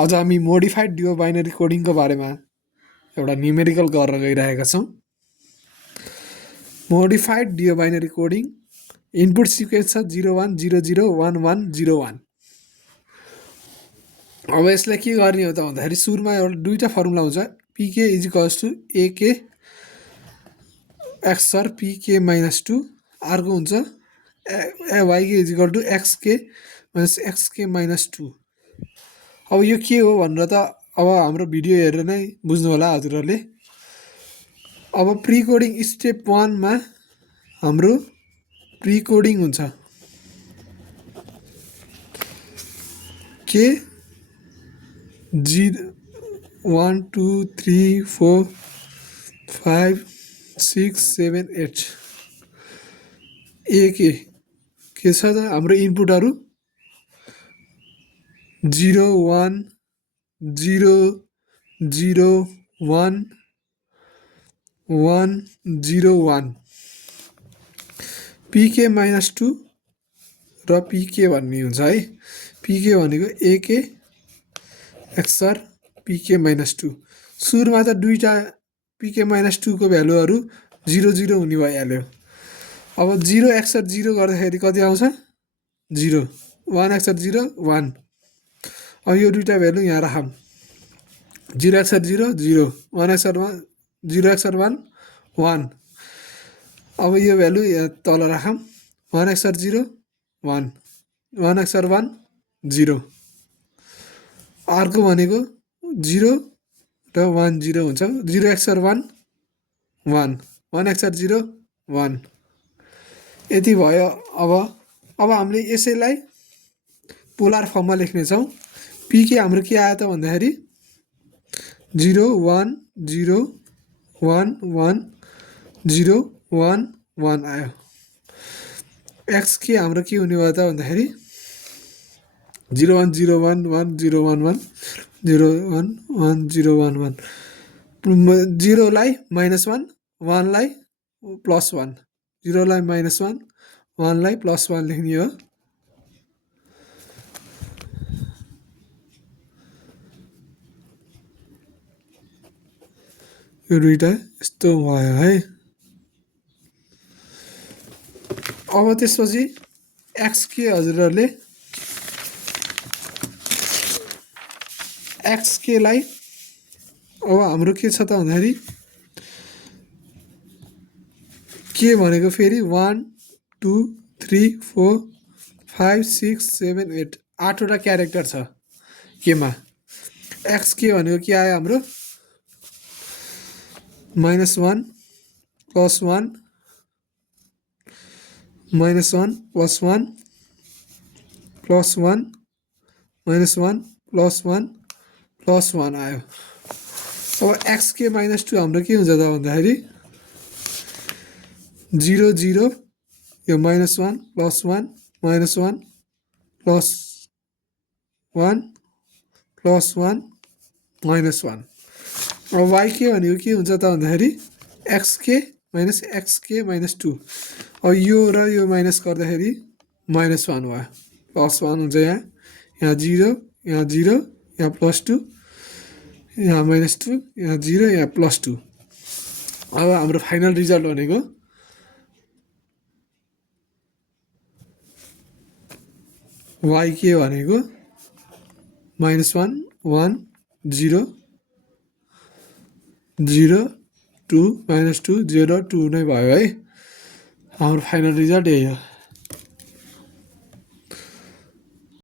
आज हामी मोडिफाइड डिओ बाइनरी कोडिङको बारेमा एउटा न्युमेरिकल गर्न गइरहेका छौँ। मोडिफाइड डिओ बाइनरी कोडिङ इनपुट सिक्वेन्स छ 01001101। अब यसलाई के गर्ने हो त भन्दाखेरि सुरुमा एउटा दुईटा फर्मुला हुन्छ, pk is equals to ak xr pk -2, अर्को हुन्छ yk is equal to xk xk -2। अब यो के हो भनेर त अब हाम्रो भिडियो हेरेर नै बुझ्नु होला हजुरहरूले। अब प्री कोडिङ स्टेप 1 मा हाम्रो प्री कोडिङ हुन्छ के 1 2 3 4 5 6 7 8 के छ त हाम्रो इनपुटहरु 0 1 0 0 1 1 0 1 pk -2 र pk भन्ने हुन्छ है। pk भनेको ak xr pk -2। सुरुमा त दुईटा pk -2 को भ्यालुहरु 0 0 हुने भइहाल्यो। अब 0 xr 0 गर्दाखेरि कति आउँछ 0, 1 xr 0 1। अब यो दुईटा भ्यालु यहाँ राखौं, 0 xr 0 0 1 xr 1 0 xr 1 1। अब यो भ्यालु यहाँ तल राखौं, 1 xr 0 1 1 xr 1 0। अर्को भनेको 0 र 1 0 हुन्छ, 0 xr 1 1 1 xr 0 1। यति भयो। अब हामीले यसैलाई पोलर फर्ममा लेख्ने छौं। pk हाम्रो के आयो त भन्दाखेरि 0 1 0 1 1 0 1 1 आयो। xk हाम्रो के हुने भयो त भन्दाखेरि 0 1 0 1 1 0 1 1 0 1 1 0 1 1। 0 लाई -1 1 लाई +1, 0 लाई -1 1 लाई +1 लेख्ने हो। यो दुईटा यस्तो भयो है। अब त्यसपछि xk हजुरहरूले xk लाई अब हाम्रो के छ त भन्दाखेरि के भनेको फेरि 1 2 3 4 5 6 7 8 8वटा क्यारेक्टर छ केमा। xk भनेको के आयो हाम्रो -1 +1 -1 +1 +1 +1 +1 +1 आयो। अब xk -2 हाम्रो के हुन्छ त भन्दाखेरि 0 0 यो -1 +1 -1 +1 +1 -1। अब yk भनेको के हुन्छ त भन्दाखेरि xk xk -2। अब यो र यो माइनस गर्दाखेरि -1 भयो, +1 हुन्छ यहाँ 0 यहाँ 0 यहाँ +2 यहाँ -2 यहाँ 0 यहाँ +2। अब हाम्रो फाइनल रिजल्ट भनेको yk भनेको -1 1 0 0 2 -2 0 2 नै भयो है। हाम्रो फाइनल रिजल्ट यही हो।